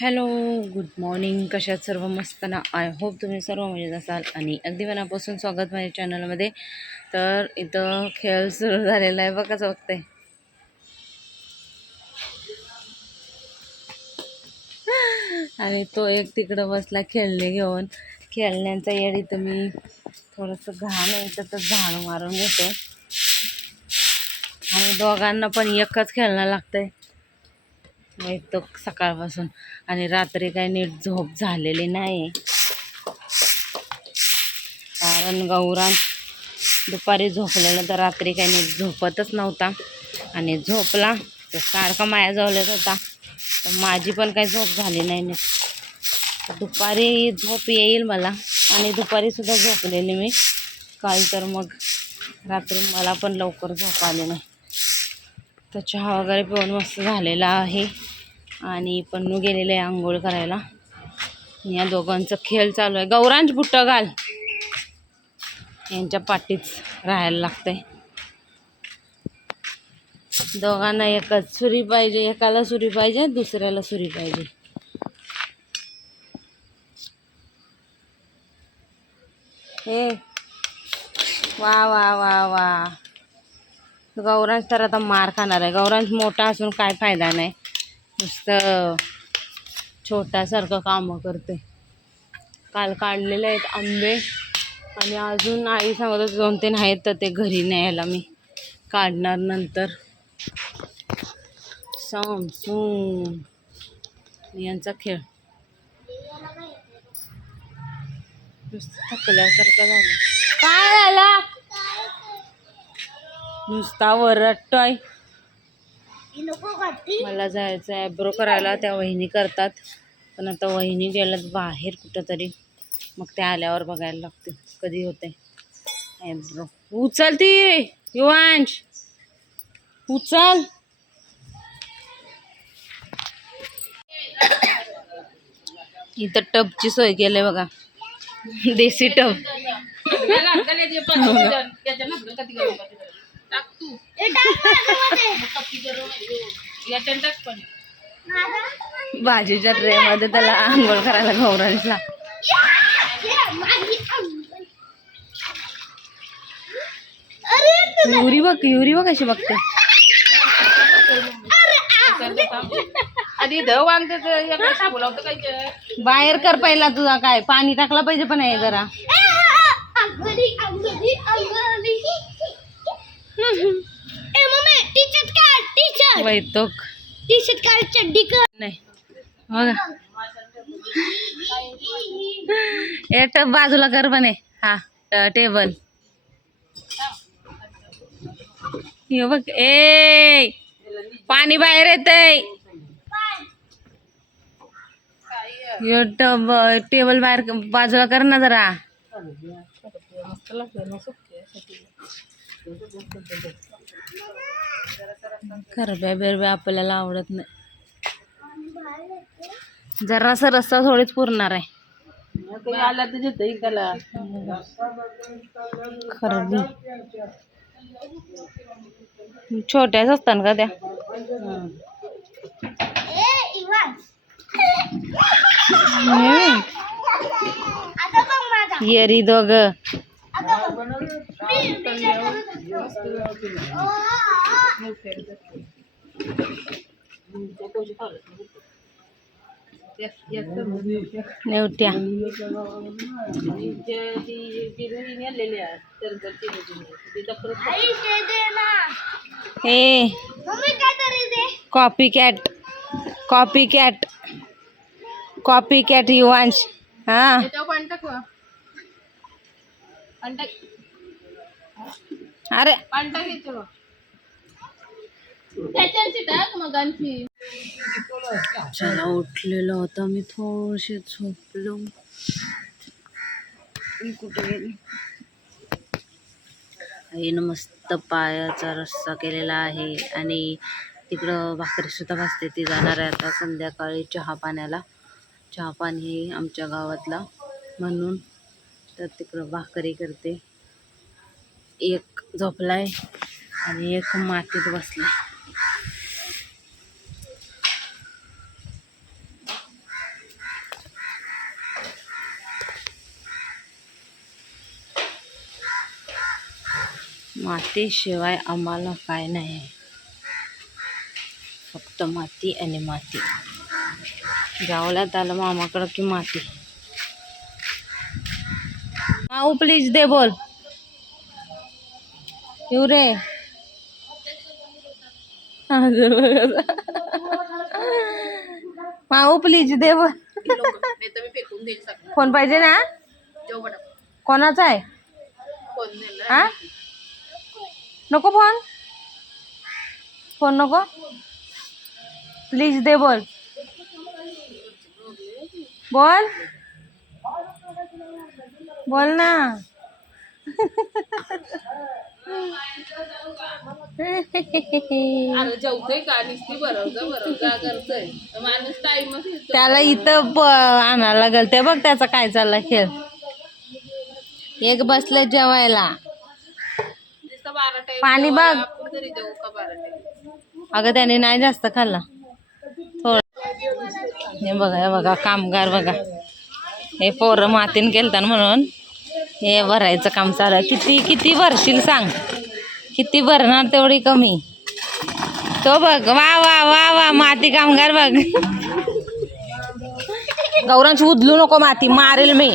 Hello good morning. कशात सर्व? मस्त ना? आय होप तुम्ही सर्व मजेत असाल आणि अगदी मनापासून स्वागत माझ्या चॅनलमध्ये. तर इथं खेळ सुरू झालेला आहे बघाच बघते. आणि तो एक तिकडं बसला खेळणे घेऊन. खेळण्यांचा येडी तुम्ही थोडंसं घाण येतं तर झाड मारून घेते आणि दोघांना पण एकच खेळणं लागतंय. मग तो सकाळपासून. आणि रात्री काही नीट झोप झालेली नाही कारण गौरान दुपारी झोपलेलं तर रात्री काही नीट झोपतच नव्हता. आणि झोपला. तर सारखा मायाजवळच होता. तर माझी पण काही झोप झाली नाही नीट. दुपारी झोप येईल मला. आणि दुपारीसुद्धा झोपलेली मी. काल तर मग रात्री मला पण लवकर झोप आली नाही. तर चहा वगैरे पिऊन मस्त झालेला आहे. आणि पन्नू गेलेलं आहे आंघोळ करायला. या दोघांचं खेळ चालू आहे. गौरांज बुट्ट घाल. यांच्या पाठीच राहायला लागतंय. दोघांना एकच सुरी पाहिजे एकाला सुरी पाहिजे दुसऱ्याला सुरी पाहिजे. हे वा वा वा वा. गौरांश तर आता मार खाणार आहे. गौरांश मोठा असून काय फायदा नाही. नुसतं छोट्यासारखं कामं करते. काल काढलेले आहेत आंबे. आणि अजून आई सांगत होती दोन तीन आहेत तर ते घरी न्यायला मी काढणार नंतर. समसून यांचा खेळ. नुसतं थकल्यासारखं झालं. काय झाला? नुसता वरटतोय मला जायचं ॲब्रो करायला त्या वहिनी करतात. पण आता वहिनी गेल्यात बाहेर कुठंतरी. मग त्या आल्यावर बघायला लागते कधी होते ॲब्रो उचल ती युवांश. उचल. इथं टबची सोय केली बघा. देसी टब. भाजीच्या ट्रेमध्ये त्याला आंघोळ करायला गौरांशला युरी बघ युरी बघ कशी बघते. आधी ध वांगते बोलावतं काय बाहेर कर पहिला तुझा काय पाणी टाकला पाहिजे पण आहे जरा. वैतोक नाही. बघा ए टब बाजूला कर बने हा टेबल हे बघ ए पाणी बाहेर येतंय. टेबल बाहेर बाजूला कर ना जरा. खरब्या बिरब्या आपल्याला आवडत नाही. जरासा रस्ता थोडीच पुरणार आहे. आला तर देतं त्याला खरबी. छोट्याच असतात का त्या? येरी दोघ. नेवट्या. ए. Copy cat copy cat copy cat Yuvansh हा अरे. चला उठलेलो होता मी थोडीशी झोपलो. मी कुठे गेली? आईनं मस्त पायाचा रस्सा केलेला आहे आणि तिकडं भाकरी सुद्धा भाजते ती जाणार आहे आता संध्याकाळी चहा पाण्याला. चहा पाणी आमच्या गावातला म्हणून तर तिकडं भाकरी करते. एक झोपलाय आणि एक मातीत बसलाय. मातीशिवाय आम्हाला काय नाही. फक्त माती आणि माती. गावाला आलं मामाकडं की माती. माऊ प्लीज दे बोल. येऊ रे. माऊ प्लीज दे बोल. फोन पाहिजे ना? कोणाचा आहे? हा? नको फोन? फोन नको? प्लीज दे बोल. बोल. बोल ना. अरे जेवतोय का? नुसती बरवजा बरवजा करतोय. माणूस टाइमच त्याला इथं आणायला लागल ते बघ त्याचा काय चाललाय खेळ. एक बसले जेवायला. पाणी बघ. अगं त्याने नाही जास्त खाल्ला. थोडं. हे बघा हे बघा कामगार बघा. हे पोरं मातीन केलतात म्हणून. हे भरायचं काम चालू. किती किती भरशील सांग? किती भरणार तेवढी कमी? तो बघ वा वा वा वा माती कामगार बघ. गौरांश उदलू नको माती मारेल मी.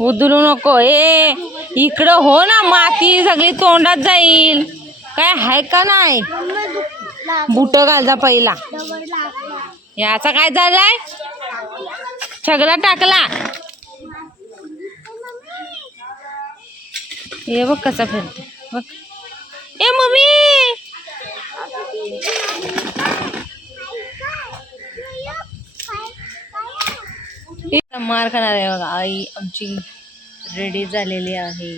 उदलू नको. ए इकडं हो ना माती सगळी तोंडात जाईल. काय आहे का नाही? बुट घाल जा पहिला. याचा काय झालाय? सगळा टाकला. हे बघ कसा फिरतो बघ. ए मम्मी! मार खाणार आहे बघा. आई आमची रेडी झालेली आहे.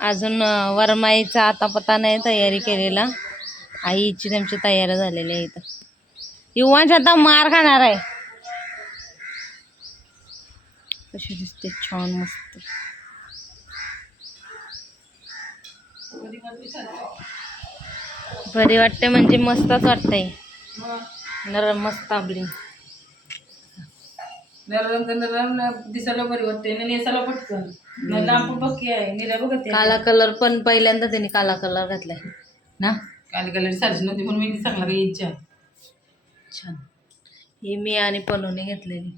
अजून वरमाईचा आता पता नाही तयारी केलेला. आईची त्यांची तयारी झालेली आहे इथं. युवांच आता मार खाणार आहे. कशी दिसते? छान मस्त. बरी वाटते म्हणजे मस्तच वाटतंय. नरम मस्त आपली नरम तर नरम दिसायला बरी वाटते. नेसायला पटकन. लांब आहे. काला कलर पण पहिल्यांदा त्यांनी काला कलर घातलाय. ना? काली कलर सारखी नव्हती म्हणून मी काही इच्छा. छान. ही मी आणि पनोने घेतलेली.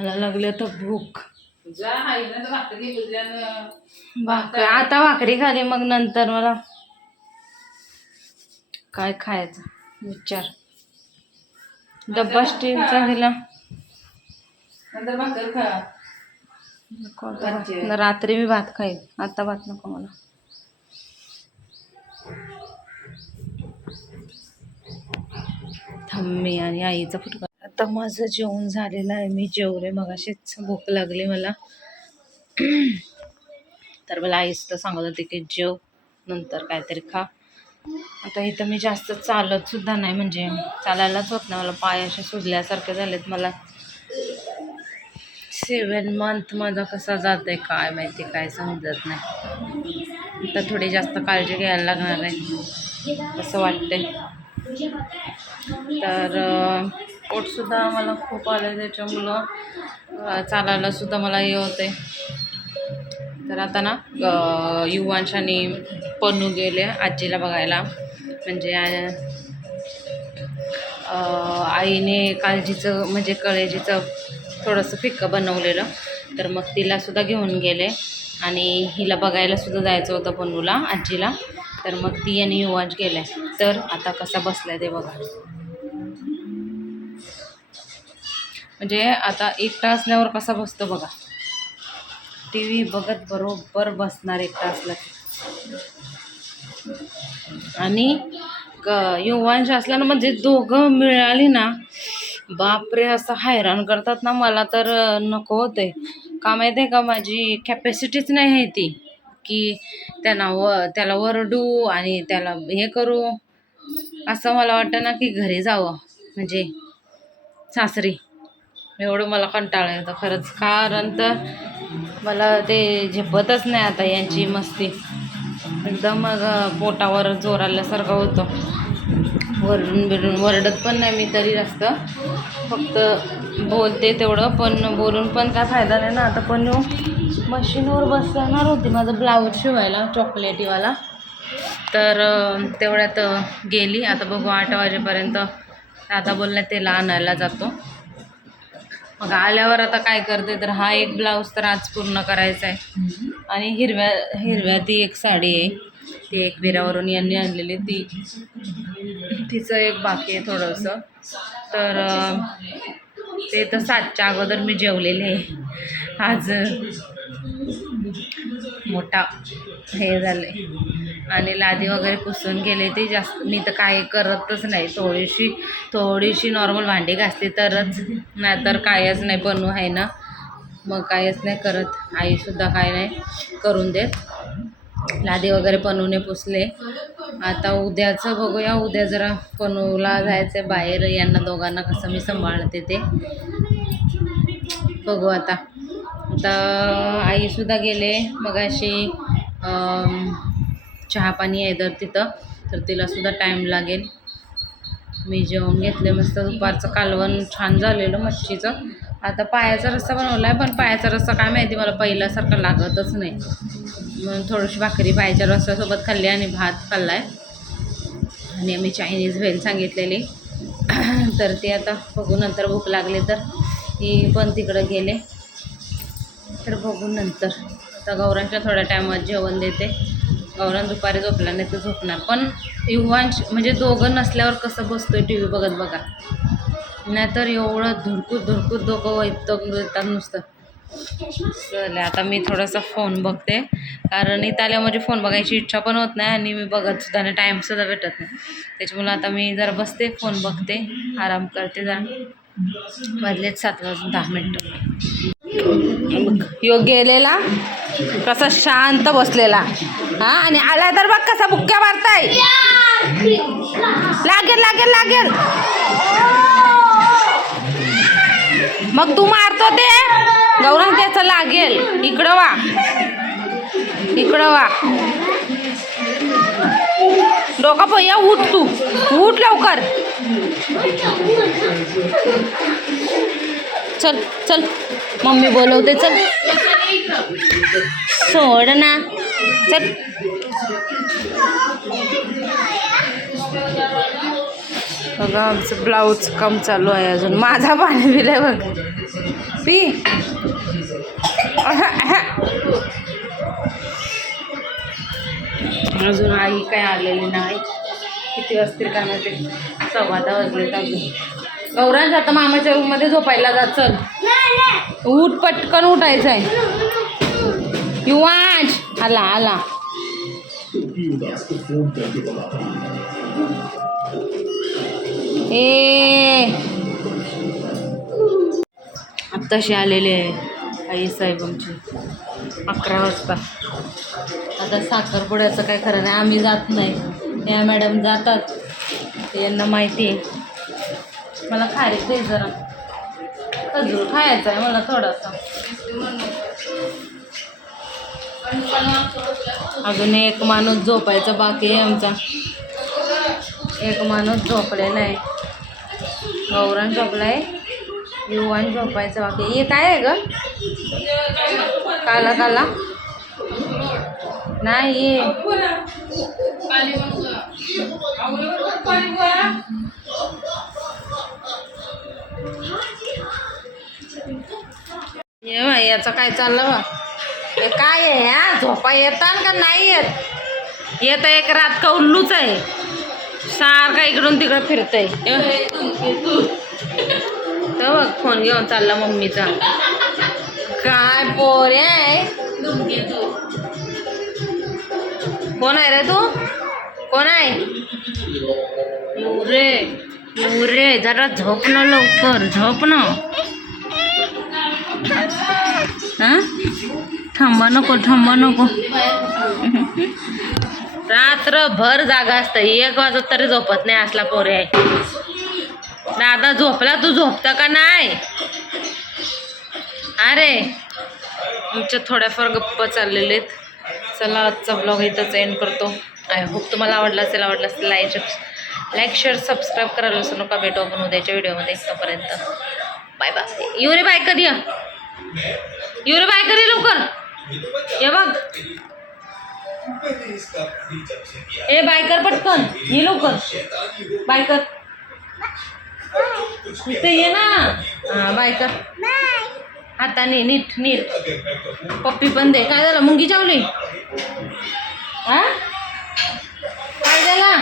मला लागले तर भूक. जा हाय ना तर भाकरी आता भाकरी खाली मग नंतर मला काय खायचं विचार. डब्बा स्टीलचा दिला. रात्री मी भात खाईन. आता भात नको मला. थांबे आणि आईचा फुटका आता माझं जेवण झालेलं आहे. मी जेवले. मग अशीच भूक लागली मला. तर मला आईच तर सांगत होती की जेव नंतर काहीतरी खा. आता इथं मी जास्त चालत सुद्धा नाही. म्हणजे चालायलाच होत नाही. मला पाय असे सुजल्यासारखे झालेत. मला सेवन मंथ माझा कसा जात आहे काय माहिती काय समजत नाही. आता थोडी जास्त काळजी घ्यायला लागणार आहे असं वाटतंय. तर पोटसुद्धा मला खूप आलं त्याच्यामुळं चालायलासुद्धा मला हे होते तर आता ना युवांशाने पन्नू गेले आजीला बघायला. म्हणजे आईने काळजीचं म्हणजे कळेजीचं थोडंसं फिक्कं बनवलेलं. तर मग तिलासुद्धा घेऊन गेले. आणि हिला बघायला सुद्धा जायचं होतं पन्नूला आजीला. तर मग ती आणि युवांश गेले तर आता कसा बसलाय ते बघा. म्हणजे आता एकटा असल्यावर कसा बसतो बघा. टी व्ही बघत बरोबर बसणार एकटा असला की. आणि क युवांश असल्यानं म्हणजे दोघं मिळाली ना बापरे असं हैराण करतात ना मला तर नको होते का माहिती आहे का माझी कॅपॅसिटीच नाही आहे ती की त्यांना व त्याला वरडू आणि त्याला हे करू. असं मला वाटतं ना की घरी जावं म्हणजे सासरी. एवढं मला कंटाळा येतं खरंच. कारण तर मला ते झेपतच नाही आता यांची मस्ती. एकदम मग पोटावर जोर आल्यासारखं होतं. वरडून बिरून वरडत पण नाही मी तरी जास्त. फक्त बोलते तेवढं पण बोलून पण काय फायदा नाही ना. आता पण मशीनवर बसणार होती माझं ब्लाऊज शिवायला चॉकलेटीवाला तर तेवढ्यात गेली. आता बघू आठ वाजेपर्यंत दादा बोलला त्याला आणायला जातो. मग आल्यावर आता काय करते तर हा एक ब्लाऊज तर आज पूर्ण करायचा आहे आणि हिरव्या हिरव्या ती एक साडी आहे. ती एक विरावरून यांनी आणलेली ती. तिचं एक बाकी आहे थोडंसं. तर ते तर सातच्या अगोदर मी जेवलेले आहे. आज मोठा हे झाले आणि लादी वगैरे पुसून गेले ते जास्त मी तर काय करतच नाही. थोडीशी थोडीशी नॉर्मल भांडी घासली तरच. नाहीतर कायच नाही बनवू आहे ना? मग कायच नाही करत. आईसुद्धा काय नाही करून देत. लादी वगैरे पनूने पुसले. आता उद्याचं बघूया. उद्या जरा पनूला जायचं बाहेर. यांना दोघांना कसं मी सांभाळते ते. बघू आता. आता आईसुद्धा गेले. मग अशी चहा पाणी आहे तर तिथं. तर तिलासुद्धा टाईम लागेल. मी जेवण घेतले मस्त. दुपारचं कालवण छान झालेलं मच्छीचं. आता पायाचा रस्सा बनवला आहे पण पायाचा रस्सा काय माहिती मला पहिल्यासारखा लागतच नाही. म्हणून थोडीशी भाकरी पायाच्या रस्स्यासोबत खाल्ली आणि भात खाल्ला आहे आणि आम्ही चायनीज भेल सांगितलेली. तर ते आता बघू नंतर भूक लागली तर. ती पण तिकडं गेले. तर बघू नंतर. आता गौरांच्या थोड्या टायमात जेवण देते. गौरान दुपारी झोपला नाही तर झोपणार. पण युवांश म्हणजे दोघं नसल्यावर कसं बसतोय टी व्ही बघत? बघा नाहीतर एवढं धुरकूत धुरकूत दोघं वैतक देतात नुसतं. चल आता मी थोडासा फोन बघते. कारण इथं आल्यावर माझी फोन बघायची इच्छा पण होत नाही आणि मी बघत सुद्धा नाही. टाईमसुद्धा भेटत नाही. त्याच्यामुळे आता मी जरा बसते फोन बघते. आराम करते जरा. वाजलेत सात वाजून दहा मिनटं. बघ, यो गेलेला? कसा शांत बसलेला. हा आणि आला तर बघ कसा बुक्क्या मारताय. लागेल लागेल लागेल. मग तू मारतो ते. गौरंग त्याचं लागेल. इकडं वा. इकडं वा. डोका भैया उठ तू. उठ लवकर. चल चल. मम्मी बोलवते चल. सोड ना. चल. बघा आमचं ब्लाऊज काम चालू आहे अजून. माझा पाणी पिलाय बघ. पी. अजून आई काय आलेली नाही. किती वाजतील का नाही ते सव्वा दहा वाजले अजून. गौरांश आता मामाच्या रूममध्ये झोपायला जात चल. उठ पटकन उठायचं आहे युवांश आला. आला ए. आत्ताशी आलेले आहे आई साहेब आमची. अकरा वाजता. आता साखरपुड्याचं काय खरं नाही आम्ही जात नाही. या मॅडम जातात. यांना माहिती आहे. मला खारीच दे जरा. खजूर खायचा आहे मला थोडासा. अजून एक माणूस झोपायचा बाकी आहे आमचा. एक माणूस झोपलेला आहे. गौरान झोपलाय. युवान झोपायचं बाकी हे काय आहे ग? काला काला. नाही ये ये याचं काय चाललं बा? हे काय आहे हा? झोपा येतात का नाही येत? येत एक रात का उल्लूच आहे? सारखा इकडून तिकडं फिरतय. तर बघ फोन घेऊन चालला मम्मीचा. काय पोरे आहे? कोण आहे रे तू? कोण आहे? मुरे मुरे जरा झोप ना लवकर झोप ना. हा? थांबा नको थांबा नको. रात्रभर जागा असतं. एक वाजत तरी झोपत नाही असला पोरे आहे. दादा झोपला तू झोपता का नाही? अरे आमच्या थोड्याफार गप्पा चाललेले आहेत. चला आजचा ब्लॉग इथंच एंड करतो. आय होप तुम्हाला आवडला असेल आवडला असेल लाईक लाईक शेअर सबस्क्राईब करायला विसरू नका. भेटू आपण उद्याच्या व्हिडिओमध्ये तोपर्यंत बाय बाय येऊ रे बाय कधी? येऊ रे बाय कधी लवकर? ये बघ. ए बायकर पटकन. ये लवकर. बायकर. इथे ये ना. हा बायकर. हाताने नीट नीट. पप्पी पण दे. काय झालं? मुंगी चावली? हा? काय झाला?